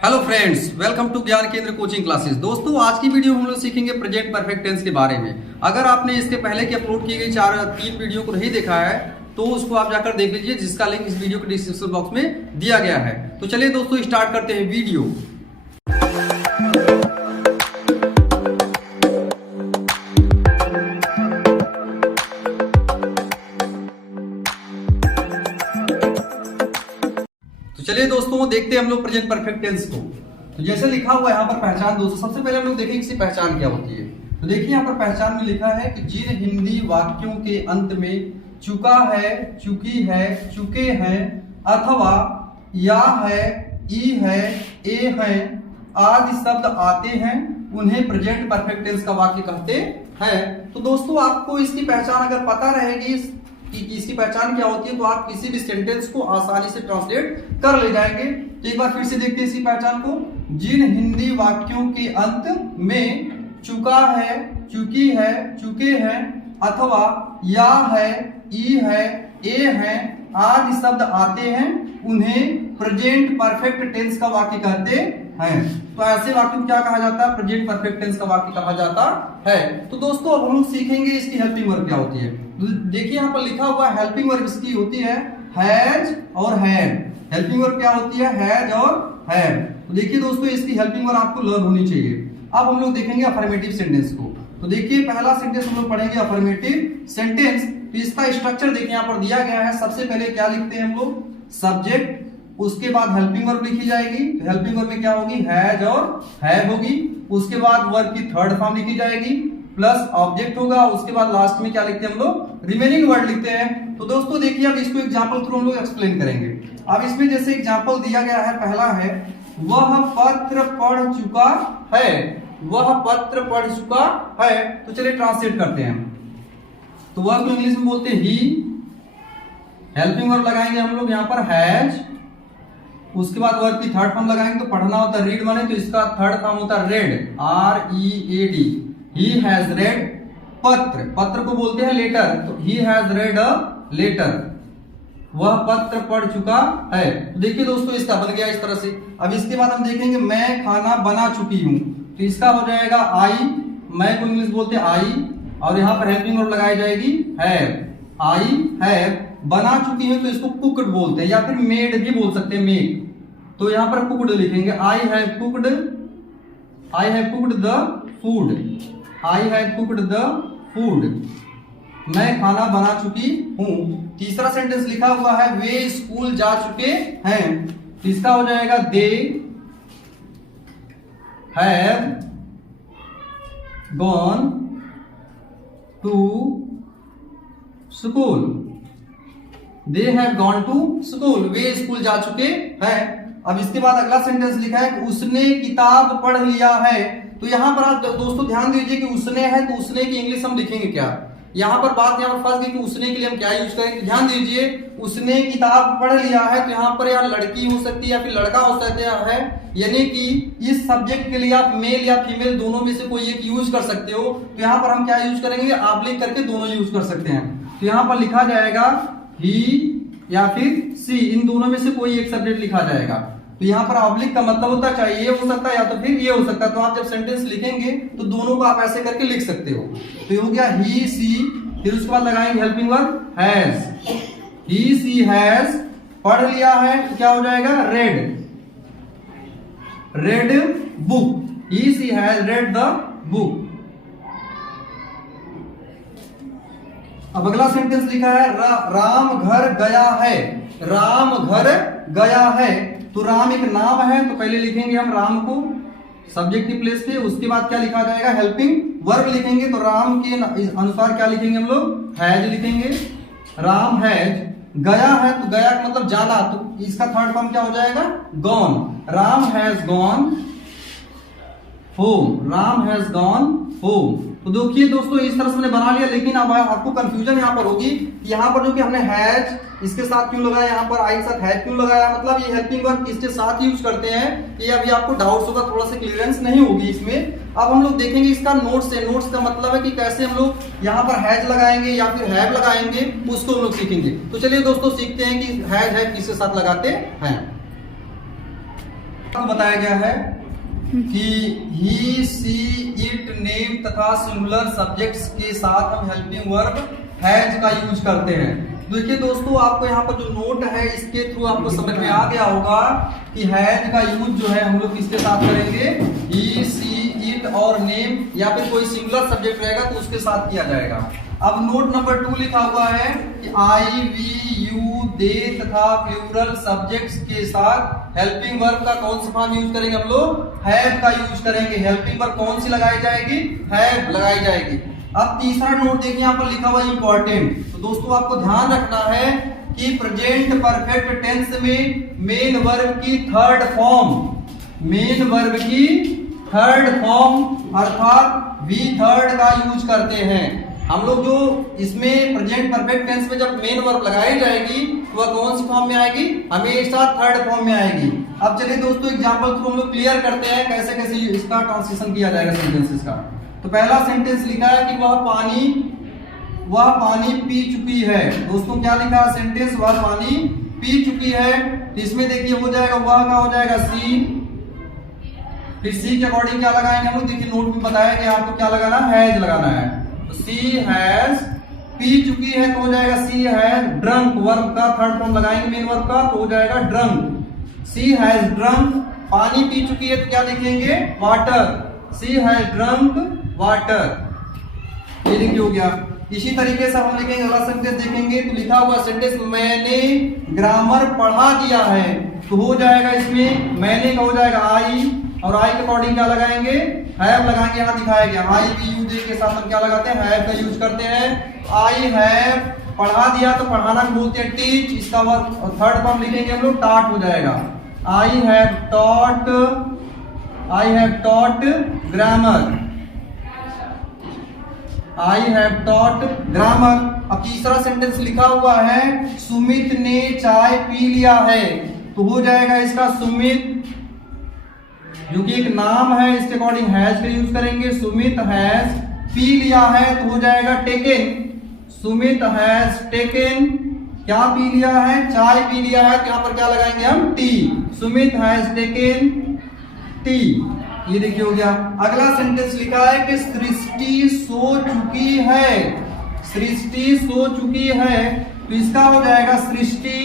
Hello friends, welcome to ज्ञान केंद्र coaching classes. दोस्तों, आज की वीडियो में हम लोग सीखेंगे प्रेजेंट परफेक्ट टेंस के बारे में। अगर आपने इसके पहले की अपलोड की गई 3 वीडियो को नहीं देखा है तो उसको आप जाकर देख लीजिए, जिसका लिंक इस वीडियो के डिस्क्रिप्शन बॉक्स में दिया गया है। तो चलिए दोस्तों, स्टार्ट करते हैं वीडियो। तो चलिए दोस्तों, देखते हैं हम लोग प्रेजेंट परफेक्ट टेंस को। तो जैसे लिखा हुआ है यहाँ पर पहचान, दोस्तों सबसे पहले हम लोग देखेंगे इसकी पहचान क्या होती है। तो देखिए यहाँ पर पहचान में लिखा है कि जिन हिंदी वाक्यों के अंत में चुका है, चुकी है, चुके हैं अथवा या है, ई है, ए है आदि शब्द आते हैं, उन्हें प्रेजेंट परफेक्ट टेंस का वाक्य कहते हैं। तो दोस्तों, आपको इसकी पहचान अगर पता रहेगी कि इसकी पहचान क्या होती है तो आप किसी भी सेंटेंस को आसानी से ट्रांसलेट कर ले जाएंगे। तो एक बार फिर से देखते हैं इसकी पहचान को। जिन हिंदी वाक्यों के अंत में चुका है, चुकी है, चुके हैं अथवा या है, ई है, ए है आदि शब्द आते हैं, उन्हें प्रेजेंट परफेक्ट टेंस का वाक्य कहते हैं। तो ऐसे वाक्य को क्या कहा जाता है? प्रेजेंट परफेक्ट टेंस का वाक्य कहा जाता है। तो दोस्तों, अब हम लोग सीखेंगे इसकी हेल्पिंग वर्ब क्या होती है। देखिए यहाँ पर लिखा हुआ हेल्पिंग वर्ब इसकी होती है हैज और हैड। हेल्पिंग वर्ब क्या होती है? हैज और हैड। तो देखिए दोस्तों, इसकी हेल्पिंग वर्ब आपको लर्न होनी चाहिए। अब हम लोग देखेंगे अफर्मेटिव सेंटेंस को। तो देखिए पहला सेंटेंस हम लोग पढ़ेंगे अफर्मेटिव सेंटेंस। तो इसका स्ट्रक्चर देखिए यहाँ पर दिया गया है। सबसे पहले क्या लिखते हैं हम लोग? सब्जेक्ट, उसके बाद हेल्पिंग वर्ब लिखी जाएगी। तो हेल्पिंग वर्ब में क्या होगी? हैज और हैव होगी। उसके बाद वर्ब की थर्ड फॉर्म लिखी जाएगी, प्लस ऑब्जेक्ट होगा। उसके बाद लास्ट में क्या लिखते हैं हम लोग? रिमेनिंग वर्ड लिखते हैं। तो दोस्तों देखिए, अब इसको एग्जांपल थ्रू हम लोग एक्सप्लेन करेंगे। अब इसमें जैसे एग्जांपल दिया गया है, पहला है वह पत्र पढ़ चुका है। वह पत्र पढ़ चुका है। तो चलिए ट्रांसलेट करते हैं। तो वह को इंग्लिश में बोलते हैं ही। हेल्पिंग वर्ब लगाएंगे हम लोग यहाँ पर हैज। उसके बाद वर्ब की थर्ड फॉर्म लगाएंगे। तो पढ़ना होता है रीड माने, तो इसका थर्ड फॉर्म होता है red, R-E-A-D। He has red पत्र। पत्र को बोलते हैं लेटर, तो he has read a letter. वह पत्र पढ़ चुका है। तो देखिए दोस्तों, इसका बन गया इस तरह से। अब इसके बाद हम देखेंगे मैं खाना बना चुकी हूं। तो इसका हो जाएगा आई। मैं को इंग्लिश बोलते हैं आई, और यहाँ पर हेल्पिंग वर्ब लगाई जाएगी हैव। आई हैव बना चुकी हूं, तो इसको कुकड बोलते हैं, या फिर मेड भी बोल सकते हैं, मेड। तो यहाँ पर कुकड लिखेंगे। I have cooked, I have cooked the food. I have cooked the food. मैं खाना बना चुकी हूं। तीसरा सेंटेंस लिखा हुआ है वे स्कूल जा चुके हैं। इसका हो जाएगा they have gone to school. They have gone to school. वे स्कूल जा चुके हैं। अब इसके बाद अगला सेंटेंस लिखा है उसने किताब पढ़ लिया है। तो यहां पर आप दोस्तों ध्यान दीजिए कि उसने है, तो उसने की इंग्लिश हम लिखेंगे क्या? यहाँ पर बात यहाँ पर फंस गई कि उसने के लिए हम क्या यूज करेंगे। ध्यान दीजिए, उसने किताब पढ़ लिया है, तो यहाँ पर यार लड़की हो सकती है या फिर लड़का हो सकता है, यानी कि इस सब्जेक्ट के लिए आप मेल या फीमेल दोनों में से कोई एक यूज कर सकते हो। तो यहाँ पर हम क्या यूज करेंगे? ऑब्लिक करके दोनों यूज कर सकते हैं। तो यहाँ पर लिखा जाएगा ही या फिर सी, इन दोनों में से कोई एक सब्जेक्ट लिखा जाएगा। तो यहाँ पर ऑब्लिक का मतलब होता है चाहे ये हो सकता है या तो फिर ये हो सकता है। तो आप जब सेंटेंस लिखेंगे तो दोनों को आप ऐसे करके लिख सकते हो। तो ये हो गया ही सी, फिर उसके बाद लगाएंगे helping verb has. He she has पढ़ लिया है, तो क्या हो जाएगा? Read, read book. He she has read the book. अब अगला सेंटेंस लिखा है राम घर गया है। राम घर गया है। तो राम एक नाम है, तो पहले लिखेंगे हम राम को सब्जेक्ट की प्लेस पे। उसके बाद क्या लिखा जाएगा? हेल्पिंग वर्ब लिखेंगे। तो राम के अनुसार क्या लिखेंगे हम लोग? हैज लिखेंगे। राम हैज गया है, तो गया का मतलब जाना, तो इसका थर्ड फॉर्म क्या हो जाएगा? Gone. Ram has gone home. Ram has gone home. तो देखिए दोस्तों, इस तरह से मैंने बना लिया, लेकिन अब आपको कंफ्यूजन यहाँ पर होगी कि यहाँ पर जो कि हमने हैज इसके साथ क्यों लगाया, यहाँ पर आई के साथ हैज क्यों लगाया, मतलब ये हेल्पिंग वर्ब किसके साथ यूज करते हैं, ये अभी आपको डाउट्स होगा, थोड़ा सा क्लियरेंस नहीं होगी इसमें। अब हम लोग देखेंगे इसका नोट्स है। नोट्स का मतलब है कि कैसे हम लोग यहाँ पर हैज लगाएंगे या फिर हैव लगाएंगे, उसको हम लोग सीखेंगे। तो चलिए दोस्तों, सीखते हैं कि हैज किसके साथ लगाते हैं। बताया गया है कि ही सी इट नेम तथा सिंगुलर सब्जेक्ट्स के साथ हम हेल्पिंग वर्ब हैज का यूज करते हैं। देखिए दोस्तों, आपको यहाँ पर जो नोट है इसके थ्रू आपको समझ में आ गया होगा कि हैज का यूज जो है हम लोग किसके साथ करेंगे, ही सी इट और नेम या फिर कोई सिंगुलर सब्जेक्ट रहेगा तो उसके साथ किया जाएगा। अब नोट नंबर 2 लिखा हुआ है कि आई वी यू दे तथा प्लूरल सब्जेक्ट्स के साथ हेल्पिंग वर्ब का कौन सा फॉर्म यूज करेंगे हम लोग, हैव का यूज करेंगे। हेल्पिंग वर्ब कौन सी लगाई जाएगी, हैव लगाई जाएगी। अब तीसरा नोट देखिए यहाँ पर लिखा हुआ इंपॉर्टेंट। तो दोस्तों आपको ध्यान रखना है कि प्रेजेंट परफेक्ट टेंस में मेन वर्ब की थर्ड फॉर्म, मेन वर्ब की थर्ड फॉर्म अर्थात वी थर्ड का यूज करते हैं हम लोग। जो इसमें प्रेजेंट परफेक्ट टेंस में जब मेन वर्ब लगाई जाएगी तो वह कौन सी फॉर्म में आएगी, हमेशा थर्ड फॉर्म में आएगी। अब चलिए दोस्तों एग्जांपल थ्रू हम लोग क्लियर करते हैं कैसे कैसे इसका ट्रांसलेशन किया जाएगा सेंटेंसेस का। तो पहला सेंटेंस लिखा है कि वह पानी पी चुकी है। दोस्तों क्या लिखा है सेंटेंस, वह पानी पी चुकी है। तो इसमें देखिए हो जाएगा वह का हो जाएगा सी, फिर सी के अकॉर्डिंग क्या लगाएंगे हम लोग, देखिए नोट में बताया कि आपको क्या लगाना है, हैज लगाना है। तो सी हैज पी चुकी है तो हो जाएगा सी हैज ड्रंक, वर्ब का थर्ड फॉर्म लगाएंगे मेन वर्ब का तो हो जाएगा ड्रंक। सी हैज ड्रंक, पानी पी चुकी है तो क्या लिखेंगे, water, she has drunk water. ये देखिए हो गया। इसी तरीके से हम लिखेंगे अगला सेंटेंस देखेंगे तो लिखा हुआ सेंटेंस मैंने ग्रामर पढ़ा दिया है। तो हो जाएगा इसमें मैंने का हो जाएगा आई और आई के अकॉर्डिंग क्या लगाएंगे, हैव लगाएंगे। यहाँ दिखाया गया आई वी यू दे के साथ हम क्या लगाते हैं, हैव का यूज करते हैं। आई हैव पढ़ा दिया तो पढ़ाना को बोलते हैं टीच, इसका वर्ब थर्ड फॉर्म लिखेंगे हम लोग टॉट हो जाएगा। I have taught grammar, I have taught grammar. अब तीसरा सेंटेंस लिखा हुआ है सुमित ने चाय पी लिया है। तो हो जाएगा इसका सुमित, जो कि एक नाम है इसके अकॉर्डिंग हैज का यूज करेंगे। सुमित हैज पी लिया है तो हो जाएगा टेकन, सुमित हैज टेकन क्या पी लिया है, चाय पी लिया है। तो यहाँ पर क्या लगाएंगे हम, T, Sumit has taken T. ये देखिए हो गया। अगला सेंटेंस लिखा है कि सृष्टि सो चुकी है, सृष्टि सो चुकी है। तो इसका हो जाएगा सृष्टि,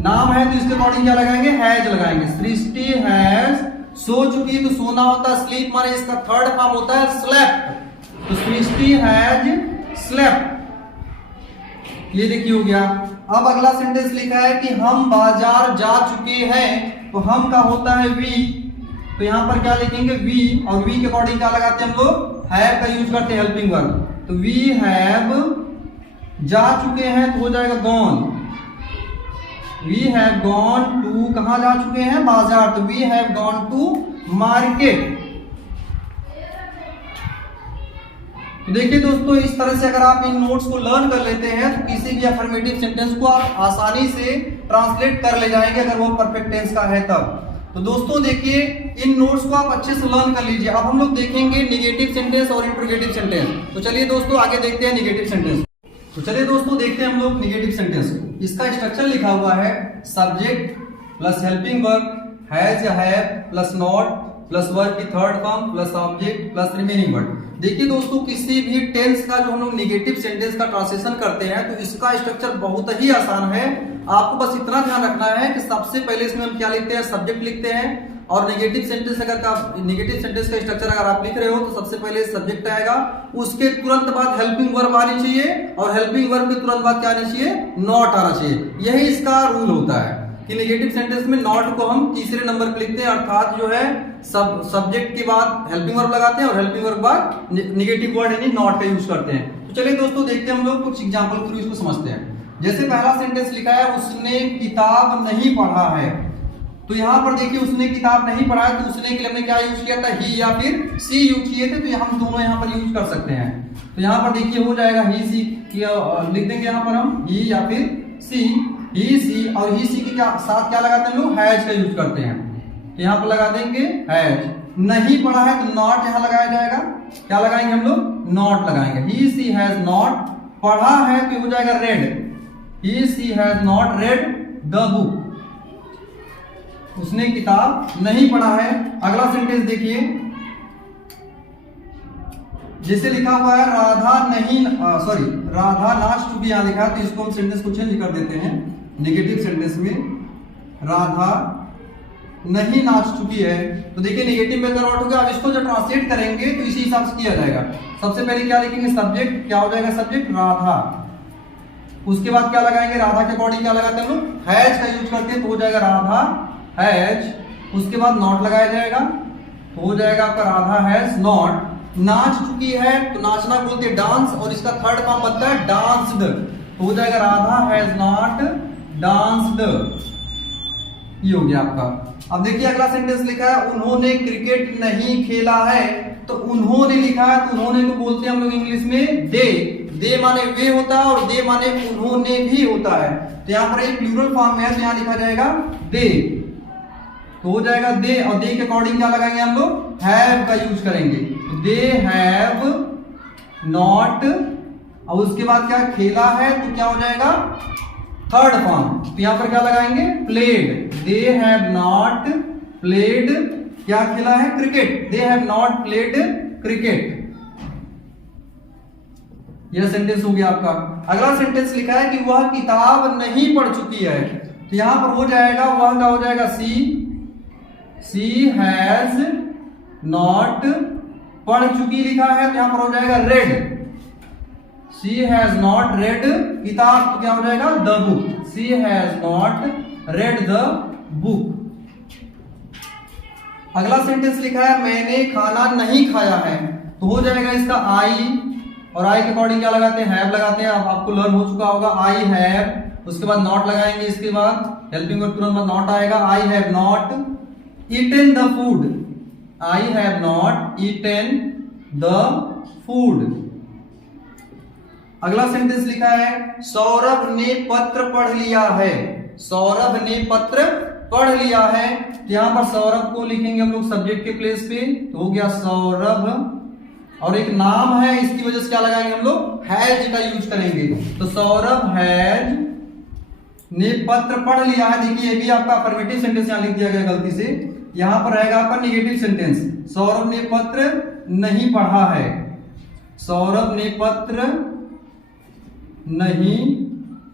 नाम है तो इसके अकॉर्डिंग क्या लगाएंगे, हैज लगाएंगे। सृष्टि हैज सो चुकी, तो सोना होता है स्लीप, माने इसका थर्ड फॉर्म होता है स्लेप्ट। तो सृष्टि हैज स्लेप्ट। ये देखिए हो गया। अब अगला सेंटेंस लिखा है कि हम बाजार जा चुके हैं। तो हम का होता है वी, तो यहां पर क्या लिखेंगे वी, और वी के अकॉर्डिंग क्या लगाते हैं हम लोग, हैव का यूज करते हैं हेल्पिंग वर्ब। तो वी हैव जा चुके हैं तो हो जाएगा gone, we have gone to, कहां जा चुके हैं, बाजार। तो we have gone to market. तो देखिए दोस्तों इस तरह से अगर आप इन नोट्स को लर्न कर लेते हैं तो किसी भी अफर्मेटिव सेंटेंस को आप आसानी से ट्रांसलेट कर ले जाएंगे अगर वो परफेक्ट टेंस का है तब। तो दोस्तों देखिए इन नोट्स को आप अच्छे से लर्न कर लीजिए। अब हम लोग देखेंगे निगेटिव सेंटेंस और इंट्रोगेटिव सेंटेंस। तो चलिए दोस्तों आगे देखते हैं निगेटिव सेंटेंस। तो चलिए दोस्तों देखते हैं हम लोग निगेटिव सेंटेंस को। इसका स्ट्रक्चर लिखा हुआ है subject plus helping verb has या have plus not plus verb की third form plus object plus remaining word. देखिए दोस्तों किसी भी टेंस का जो हम लोग निगेटिव सेंटेंस का ट्रांसलेशन करते हैं तो इसका स्ट्रक्चर बहुत ही आसान है। आपको बस इतना ध्यान रखना है कि सबसे पहले इसमें हम क्या लिखते हैं, सब्जेक्ट लिखते हैं। और नेगेटिव सेंटेंस नेगेटिव सेंटेंस का स्ट्रक्चर अगर आप लिख रहे हो तो सबसे पहले सब्जेक्ट आएगा, उसके तुरंत बाद हेल्पिंग वर्ब आनी चाहिए और हेल्पिंग वर्ब के तुरंत बाद क्या आना चाहिए, नॉट आना चाहिए। यही इसका रूल होता है कि नेगेटिव सेंटेंस में नॉट को हम तीसरे नंबर पे लिखते हैं, अर्थात जो है सब्जेक्ट के बाद हेल्पिंग वर्ब लगाते हैं और हेल्पिंग वर्ब के बाद नेगेटिव वर्ड यानी नॉट का यूज करते हैं। तो चलिए दोस्तों देखते हैं हम लोग कुछ एग्जांपल थ्रू इसको समझते हैं। जैसे पहला सेंटेंस लिखा है उसने किताब नहीं पढ़ा है। तो यहाँ पर देखिए उसने किताब नहीं पढ़ा है तो उसने के लिए हमने क्या यूज किया था, ही या फिर सी यूज किए थे। तो हम दोनों यहाँ पर यूज कर सकते हैं। तो यहाँ पर देखिए हो जाएगा ही सी, लिख देंगे यहाँ पर हम ही या फिर सी, ही सी। और ही सी के साथ क्या लगाते हैं हम लोग, हैज का यूज करते हैं। तो यहाँ पर लगा देंगे हैज। नहीं पढ़ा है तो नॉट यहाँ लगाया जाएगा। क्या लगाएंगे हम लोग, नॉट लगाएंगे। ही सी हैज नॉट पढ़ा है तो हो जाएगा read, he she has not read the book, उसने किताब नहीं पढ़ा है। अगला सेंटेंस देखिए, जैसे लिखा हुआ है राधा नहीं राधा नाच चुकी, यहां लिखा है तो इसको हम सेंटेंस को चेंज कर देते हैं नेगेटिव सेंटेंस में, राधा नहीं नाच चुकी है। तो देखिए नेगेटिव में कन्वर्ट हो गया। अब इसको जब ट्रांसलेट करेंगे तो इसी हिसाब से किया जाएगा। सबसे पहले क्या लिखेंगे, सब्जेक्ट क्या हो जाएगा, सब्जेक्ट राधा, उसके बाद क्या लगाएंगे, राधा के अकॉर्डिंग क्या लगाते हैं हम लोग, हैज का यूज करते हैं तो हो जाएगा राधा हैज, उसके बाद नॉट लगाया जाएगा तो हो जाएगा आपका राधा हैज नॉट नाच चुकी है, तो नाचना बोलते हैं डांस, और इसका थर्ड फॉर्म बनता है डांस्ड, तो हो जाएगा राधा हैज नॉट डांस्ड। ये हो गया आपका। अब देखिए अगला सेंटेंस लिखा है उन्होंने क्रिकेट नहीं खेला है, तो उन्होंने लिखा है तो उन्होंने को बोलते हैं हम लोग इंग्लिश में दे, दे माने वे होता है और दे माने उन्होंने भी होता है। तो यहाँ पर एक प्लूरल फॉर्म में है तो यहाँ लिखा जाएगा दे, तो हो जाएगा दे, और दे के अकॉर्डिंग क्या लगाएंगे हम लोग, हैव का यूज करेंगे, दे हैव नॉट, और उसके बाद क्या खेला है तो क्या हो जाएगा थर्ड फॉर्म, तो यहां पर क्या लगाएंगे played, they have not played, क्या खेला है cricket, they have not played cricket. यह सेंटेंस हो गया आपका। अगला सेंटेंस लिखा है कि वह किताब नहीं पढ़ चुकी है, तो यहां पर हो जाएगा वह का हो जाएगा सी हैज नॉट पढ़ चुकी लिखा है तो यहां पर हो जाएगा red, she has not red किताब, तो क्या हो जाएगा the book, she has not read the book. अगला सेंटेंस लिखा है मैंने खाना नहीं खाया है, तो हो जाएगा इसका आई, और आई के अकॉर्डिंग क्या लगाते हैं, हैव लगाते हैं। अब आपको लर्न हो चुका होगा, आई हैव, उसके बाद नॉट लगाएंगे, इसके बाद हेल्पिंग वर्ब तुरंत बाद नॉट आएगा, I have not eaten the food, I have not eaten the food. अगला सेंटेंस लिखा है सौरभ ने पत्र पढ़ लिया है, सौरभ ने पत्र पढ़ लिया है, तो यहां पर सौरभ को लिखेंगे हम लोग सब्जेक्ट के प्लेस पे, तो हो गया सौरभ, और एक नाम है इसकी वजह से क्या लगाएंगे हम लोग हैज का यूज करेंगे, तो सौरभ हैज ने पत्र पढ़ लिया है। देखिए ये भी आपका अफर्मेटिव सेंटेंस यहां लिख दिया गया गलती से, यहां पर रहेगा आपका नेगेटिव सेंटेंस, सौरभ ने पत्र नहीं पढ़ा है, सौरभ ने पत्र नहीं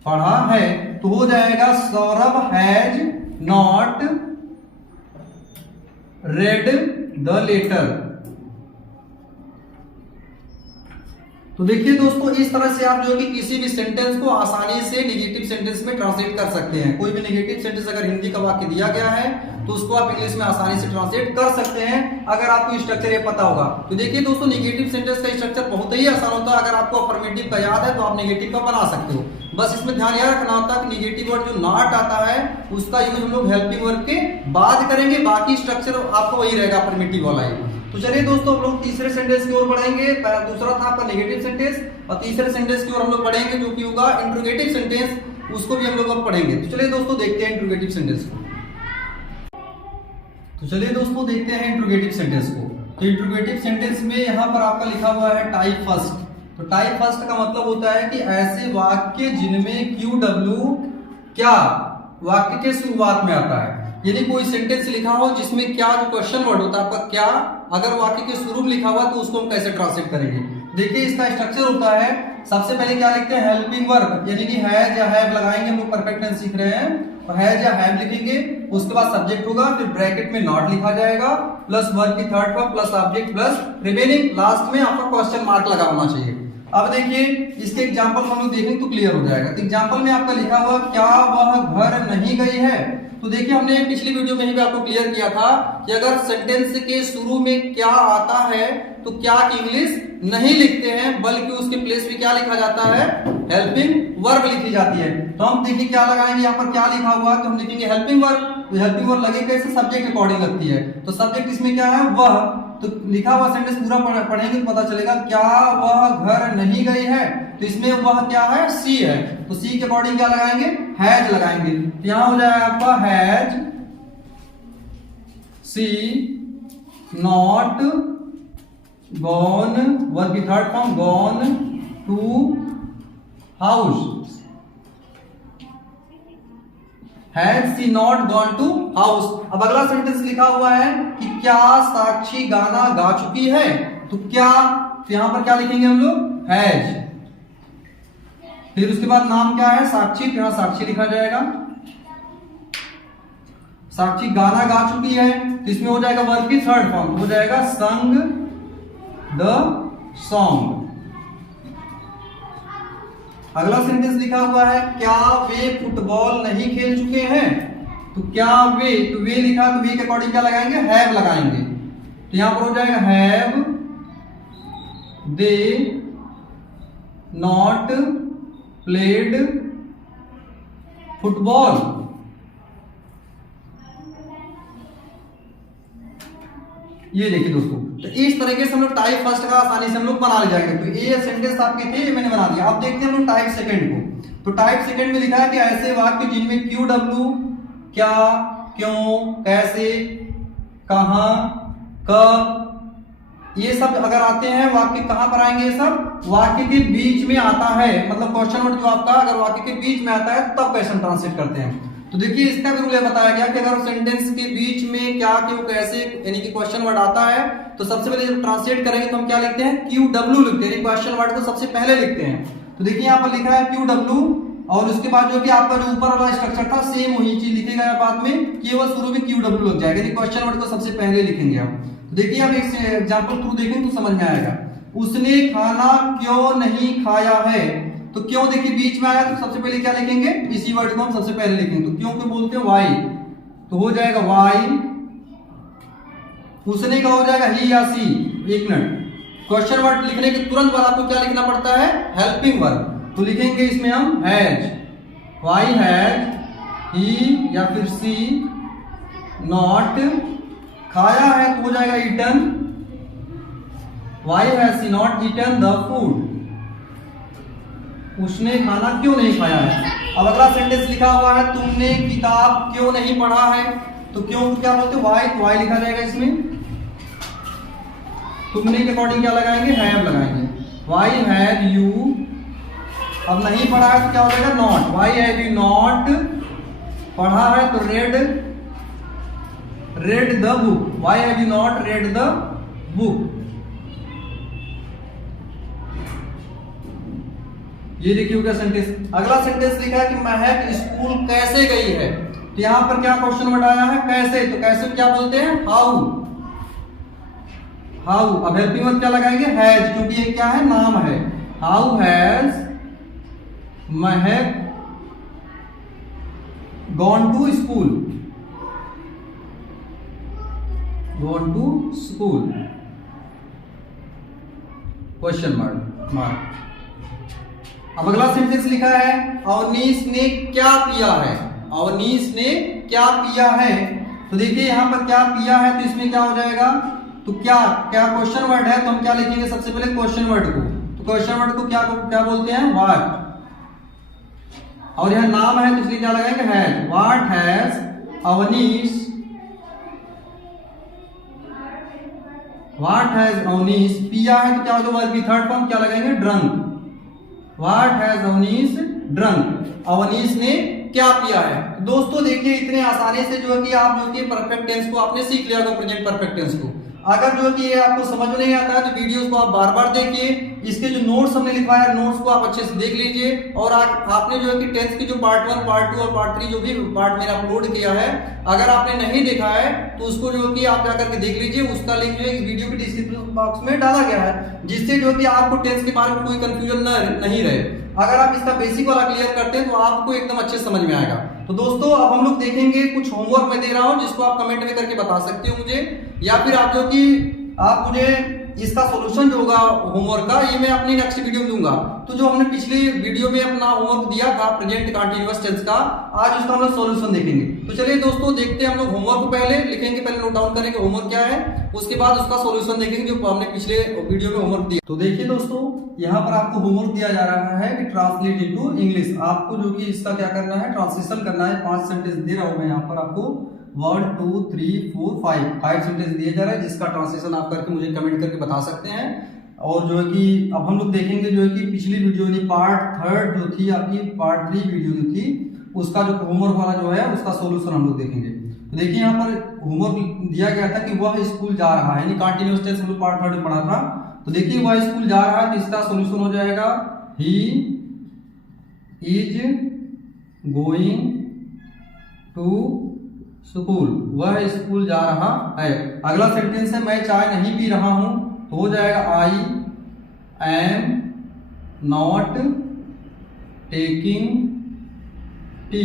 पढ़ा है, तो हो जाएगा Saurabh has not read the letter. तो देखिए दोस्तों इस तरह से आप जो कि किसी भी सेंटेंस को आसानी से नेगेटिव सेंटेंस में ट्रांसलेट कर सकते हैं। कोई भी नेगेटिव सेंटेंस अगर हिंदी का वाक्य दिया गया है तो उसको आप इंग्लिश में आसानी से ट्रांसलेट कर सकते हैं अगर आपको स्ट्रक्चर ये पता होगा। तो देखिए दोस्तों नेगेटिव सेंटेंस का स्ट्रक्चर बहुत ही आसान होता है। अगर आपको अफर्मेटिव का याद है तो आप नेगेटिव का बना सकते हो। बस इसमें ध्यान यह रखना होता है कि नेगेटिव वर्ड जो नॉट आता है उसका यूज हम लोग हेल्पिंग वर्ब के बाद करेंगे, बाकी स्ट्रक्चर आपको वही रहेगा अफर्मेटिव वाला ही। तो चलिए दोस्तों हम लोग तीसरे सेंटेंस की ओर बढ़ेंगे। दूसरा था आपका नेगेटिव सेंटेंस और तीसरे सेंटेंस की ओर हम लोग बढ़ेंगे जो कि होगा इंट्रोगेटिव सेंटेंस, उसको भी हम लोग अब पढ़ेंगे। तो चलिए दोस्तों देखते हैं इंट्रोगेटिव सेंटेंस को। तो चलिए दोस्तों देखते हैं इंट्रोगेटिव सेंटेंस को। तो इंट्रोगेटिव सेंटेंस में यहाँ पर आपका लिखा हुआ है टाइप फर्स्ट। तो टाइप फर्स्ट का मतलब होता है कि ऐसे वाक्य जिनमें QW क्या वाक्य के शुरुआत में आता है, यानी कोई सेंटेंस लिखा हो जिसमें क्या जो क्वेश्चन वर्ड होता है आपका क्या, अगर वाक्य के शुरू में लिखा हुआ तो उसको हम कैसे ट्रांसलेट करेंगे। देखिए इसका स्ट्रक्चर होता है, सबसे पहले क्या लिखते हैं हेल्पिंग वर्ब, यानी कि हैज या हैव लगाएंगे। हम लोग परफेक्ट टेंस सीख रहे हैं तो हैज या हैव लिखेंगे, उसके बाद सब्जेक्ट होगा, फिर ब्रैकेट में नॉट लिखा जाएगा प्लस वर्ब की third form plus object plus remaining, last में आपका क्वेश्चन मार्क लगा होना चाहिए। अब देखिए इसके एग्जांपल हम लोग देखेंगे तो क्लियर हो जाएगा। तो एग्जांपल में आपका लिखा हुआ क्या वह घर नहीं गई है। तो देखिए हमने पिछली वीडियो में भी आपको क्लियर किया था कि अगर सेंटेंस के शुरू में क्या आता है तो क्या की इंग्लिश नहीं लिखते हैं, बल्कि उसके प्लेस पे क्या लिखा जाता है हेल्पिंग वर्ब लिखी जाती है। तो हम देखिए क्या लगाएंगे, यहाँ पर क्या लिखा हुआ है तो हम लिखेंगे हेल्पिंग वर्ब। तो हेल्पिंग वर्ब लगे कैसे, सब्जेक्ट अकॉर्डिंग लगती है। तो सब्जेक्ट इसमें क्या है वह, तो लिखा हुआ सेंटेंस पूरा पढ़ेंगे तो पता चलेगा क्या वह घर नहीं गई है, तो इसमें वह क्या है सी है, तो सी के अकॉर्डिंग क्या लगाएंगे हैज लगाएंगे। तो यहां हो जाएगा आपका has she not gone, verb की third form gone to house. Has she not gone to house. अब अगला सेंटेंस लिखा हुआ है कि क्या साक्षी गाना गा चुकी है, तो क्या, तो यहां पर क्या लिखेंगे हम लोग, हैज। फिर उसके बाद नाम क्या है, साक्षी, तो यहां साक्षी लिखा जाएगा। साक्षी गाना गा चुकी है, तो इसमें हो जाएगा वर्ब की थर्ड फॉर्म, हो जाएगा संग द सॉन्ग। अगला सेंटेंस लिखा हुआ है क्या वे फुटबॉल नहीं खेल चुके हैं, तो क्या वे, तो वे लिखा, तो वे के अकॉर्डिंग क्या लगाएंगे, हैव लगाएंगे। तो यहां पर हो जाएगा have they not played football. ये देखिए दोस्तों, तो इस तरीके से हम लोग टाइप फर्स्ट का आसानी से हम लोग बना ले जाएंगे। तो ये सेंटेंस आपके थे, ये मैंने बना दिया। अब देखते हैं हम लोग टाइप सेकंड को। तो टाइप सेकंड में लिखा है कि ऐसे वाक्य जिनमें क्यू डब्ल्यू, क्या, क्यों, कैसे, कहां, कब, ये सब अगर आते हैं, वाक्य कहां पर आएंगे, ये सब वाक्य के बीच में आता है। मतलब क्वेश्चन वर्ड जो आपका अगर वाक्य के बीच में आता है तब क्वेश्चन ट्रांसलेट करते हैं। तो देखिए इसका भी रूल बताया गया कि अगर सेंटेंस के बीच में क्या, क्यों, कैसे यानी कि क्वेश्चन वर्ड आता है, तो सबसे पहले जब ट्रांसलेट करेंगे तो हम क्या लिखते हैं, क्यू डब्ल्यू लिखते हैं, क्वेश्चन वर्ड को सबसे पहले लिखते हैं। तो देखिए यहाँ पर लिखा है क्यू डब्ल्यू, और उसके बाद जो कि आपका जो ऊपर वाला स्ट्रक्चर था सेम वही चीज लिखेगा बाद में, केवल शुरू में क्यू डब्ल्यू लग जाएगा, क्वेश्चन वर्ड को सबसे पहले लिखेंगे हम। तो देखिए आप एक एग्जाम्पल थ्रू देखेंगे तो समझ में आएगा। उसने खाना क्यों नहीं खाया है, तो क्यों देखिए बीच में आया, तो सबसे पहले क्या लिखेंगे, इसी वर्ड को हम सबसे पहले लिखेंगे। तो क्यों क्यों बोलते हैं, वाई, तो हो जाएगा वाई। उसने का हो जाएगा ही या सी। एक मिनट, क्वेश्चन वर्ड लिखने के तुरंत बाद आपको क्या लिखना पड़ता है, हेल्पिंग वर्ब। तो लिखेंगे इसमें हम हैज, वाई हैज ही या फिर सी नॉट खाया है, तो हो जाएगा eaten, why has she not eaten the food. उसने खाना क्यों नहीं खाया है। अब अगला सेंटेंस लिखा हुआ है तुमने किताब क्यों नहीं पढ़ा है, तो क्यों को क्या बोलते हैं, वाई, तो वाई लिखा जाएगा इसमें। तुमने के अकॉर्डिंग क्या लगाएंगे, हैव लगाएंगे, वाई हैव यू। अब नहीं पढ़ा है तो क्या हो जाएगा, not, why have you not पढ़ा है, तो red the book, why have you not read the book. ये देखिए क्या सेंटेंस। अगला सेंटेंस लिखा है कि महक स्कूल कैसे गई है, तो यहां पर क्या क्वेश्चन वर्ड आया है, कैसे, तो कैसे क्या बोलते हैं, हाउ, हाउ। अब हेल्पिंग वर्ब क्या लगाएंगे, हैज, क्योंकि ये क्या है, नाम है। How has Mahak gone to school, gone to school, question mark. अब अगला सेंटेंस लिखा है अवनीश ने क्या पिया है, अवनीश ने क्या पिया है। तो देखिए यहां पर क्या पिया है, तो इसमें क्या हो जाएगा, तो क्या, क्या क्वेश्चन वर्ड है, तो हम क्या लिखेंगे सबसे पहले क्वेश्चन वर्ड को। तो क्वेश्चन वर्ड को क्या बोलते हैं, व्हाट। और यह नाम है तो इसलिए क्या लगाएंगे, has, what has Avnish, what has Avnish पिया है, तो क्या होगा वर्ब की थर्ड फॉर्म क्या लगाएंगे, drunk, what has Avnish drunk, Avnish ने क्या पिया है। दोस्तों देखिए इतने आसानी से जो है कि आप जो कि परफेक्ट टेंस को आपने सीख लिया होगा, प्रेजेंट परफेक्ट टेंस को। अगर जो कि ये आपको समझ में नहीं आता है तो वीडियोस को आप बार बार देखिए, इसके जो नोट्स हमने लिखवाया है नोट्स को आप अच्छे से देख लीजिए। और आपने जो है कि टेंस की जो पार्ट 1, पार्ट 2 और पार्ट 3 जो भी पार्ट मैंने अपलोड किया है, अगर आपने नहीं देखा है तो उसको जो कि आप जाकर के देख लीजिए। उसका लिंक जो है इस वीडियो के डिस्क्रिप्शन बॉक्स में डाला गया है, जिससे जो कि आपको टेंस के बारे में कोई कंफ्यूजन नहीं रहे। अगर आप इसका बेसिक वाला क्लियर करते हैं तो आपको एकदम अच्छे समझ में आएगा। तो दोस्तों अब हम लोग देखेंगे कुछ होमवर्क मैं दे रहा हूं जिसको आप कमेंट में करके बता सकते हो मुझे, या फिर आप जो कि आप मुझे इसका सॉल्यूशन जो होगा होमवर्क का ये मैं अपनी नेक्स्ट वीडियो में दूंगा। तो जो हमने पिछली वीडियो में अपना होमवर्क दिया था प्रेजेंट कंटीन्यूअस टेंस का, आज उसका हम लोग सॉल्यूशन देखेंगे। तो चलिए दोस्तों देखते हैं हम लोग होमवर्क को पहले लिखेंगे, पहले नोट डाउन करेंगे होमवर्क क्या है, उसके बाद उसका सॉल्यूशन देखेंगे जो हमने पिछले वीडियो में होमवर्क दिया। तो देखिए दोस्तों यहाँ पर आपको होमवर्क दिया जा रहा है कि ट्रांसलेट इनटू इंग्लिश। आपको जो कि इसका क्या करना है, ट्रांसलेशन करना है। 5 सेंटेंस दे रहा हूं मैं यहाँ पर आपको, 1 2 3 4 5 सेंटेंस दिए जा रहे हैं, जिसका ट्रांसलेशन आप करके मुझे कमेंट करके बता सकते हैं। और जो है कि अब हम लोग देखेंगे जो है कि पिछली वीडियो यानी पार्ट 3 जो थी आपकी, पार्ट 3 वीडियो जो थी उसका जो होमवर्क वाला जो है उसका सॉल्यूशन हम लोग देखेंगे। तो देखिए यहाँ पर होमवर्क दिया गया था कि वह स्कूल जा रहा है, यानी कंटीन्यूअस टेंस हम लोग पार्ट 3 में पढ़ा था। तो देखिए वह स्कूल जा रहा है, तो इसका सॉल्यूशन हो जाएगा he is going to school, वह स्कूल जा रहा है। अगला सेंटेंस है मैं चाय नहीं पी रहा हूं, तो हो जाएगा I am not taking tea,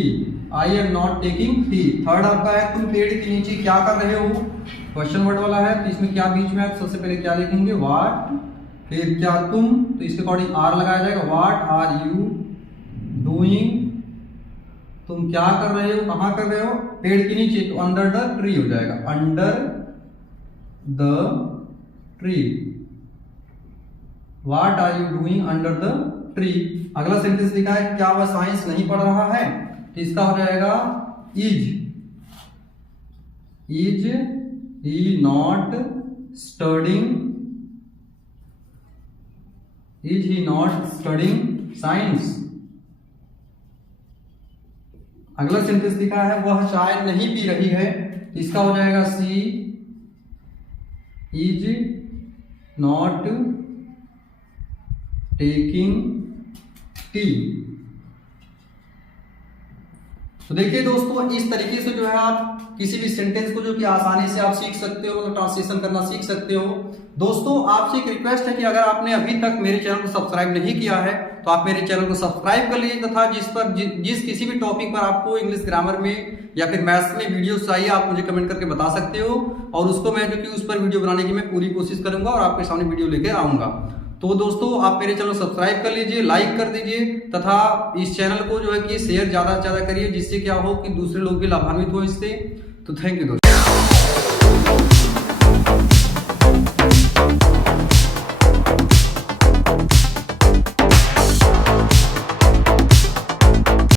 I am not taking tea. Third आपका है तुम पेड़ के नीचे क्या कर रहे हो, क्वेश्चन वर्ड वाला है, तो इसमें क्या बीच में है, सबसे पहले क्या लिखेंगे व्हाट, फिर क्या तुम, तो इसके अकॉर्डिंग आर लगाया जाएगा, व्हाट आर यू डूइंग, तुम क्या कर रहे हो, कहाँ कर रहे हो, पेड़ के नीचे, तो अंडर द ट्री हो जाएगा, under the tree, what are you doing under the tree. अगला सेंटेंस लिखा है क्या वह साइंस नहीं पढ़ रहा है, तो इसका हो जाएगा is he not studying, is he not studying science. अगला सेंटेंस लिखा है वह चाय नहीं पी रही है, इसका हो जाएगा सी इज नॉट टेकिंग टी। तो देखिए दोस्तों इस तरीके से जो है आप किसी भी सेंटेंस को जो कि आसानी से आप सीख सकते हो, मतलब ट्रांसलेशन करना सीख सकते हो। दोस्तों आपसे एक रिक्वेस्ट है कि अगर आपने अभी तक मेरे चैनल को सब्सक्राइब नहीं किया है तो आप मेरे चैनल को सब्सक्राइब कर लीजिए, तथा जिस किसी भी टॉपिक पर आपको इंग्लिश ग्रामर में या फिर मैथ्स में वीडियो चाहिए आप मुझे कमेंट करके बता सकते हो, और उसको मैं जो कि उस पर वीडियो बनाने की मैं पूरी कोशिश करूंगा और आपके सामने वीडियो लेके आऊंगा। तो दोस्तों आप मेरे चैनल को सब्सक्राइब कर लीजिए, लाइक कर दीजिए, तथा इस चैनल को जो है कि शेयर ज़्यादा से ज़्यादा करिए, जिससे क्या हो कि दूसरे लोग भी लाभान्वित हो इससे। तो थैंक यू दोस्तों।